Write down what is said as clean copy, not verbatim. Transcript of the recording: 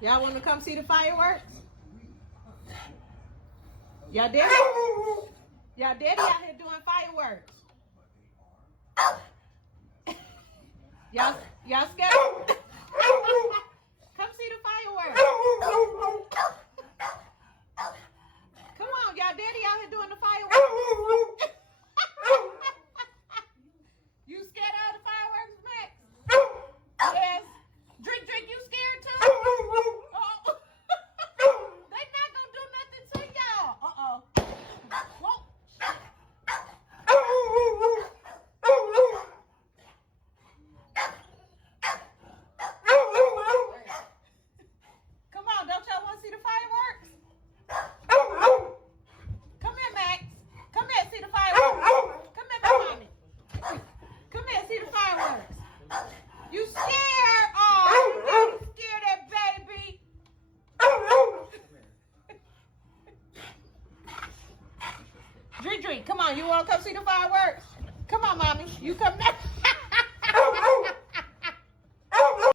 Y'all want to come see the fireworks? Y'all daddy out here doing fireworks. Y'all scared? Come see the fireworks. Come on, y'all daddy out here doing the fireworks. You scared of the fireworks, Max? Yes. Drek Drek, you scared too? Uh-oh. They not gonna do nothing to y'all. Uh-oh. Whoa. Come on, don't y'all want to see the fireworks? Come here, Max. Come here, see the fireworks. Come here, mommy. Come here, see the fireworks. You scared? Oh, you scared that baby. Drek Drek, come on. You want to come see the fireworks? Come on, mommy. You come next.